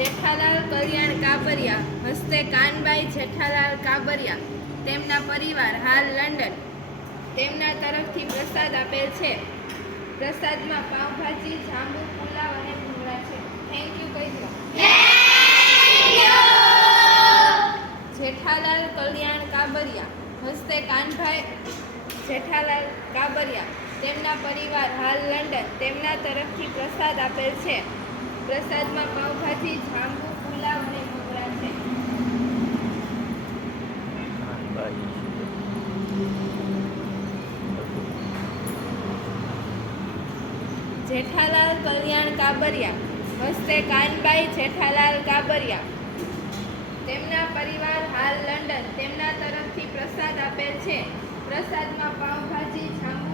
જેઠાલાલ કલ્યાણ કાબરિયા હસ્તે કાનબાઈ જેઠાલાલ કાબરિયા તેમના પરિવાર હાલ લંડન તેમના તરફથી પ્રસાદ આપેલ છે. પ્રસાદમાં પાવભાજી, જાંબુ, પુલાવ અને ભૂંગળા છે. થેન્ક યુ કહી દો. જેઠાલાલ કલ્યાણ કાબરિયા હસ્તે કાનભાઈ જેઠાલાલ કાબરિયા તેમના પરિવાર હાલ લંડન તેમના તરફથી પ્રસાદ આપેલ છે. પ્રસાદમાં પાવભાજી, જાંબુ, પુલાવ અને ભૂંગળા છે. જેઠાલાલ કલ્યાણ કાબરિયા હસ્તે કાનબાઈ જેઠાલાલ કાબરિયા તેમના પરિવાર હાલ લંડન તેમના તરફથી પ્રસાદ આપેલ છે. પ્રસાદમાં પાવભાજી, જાંબુ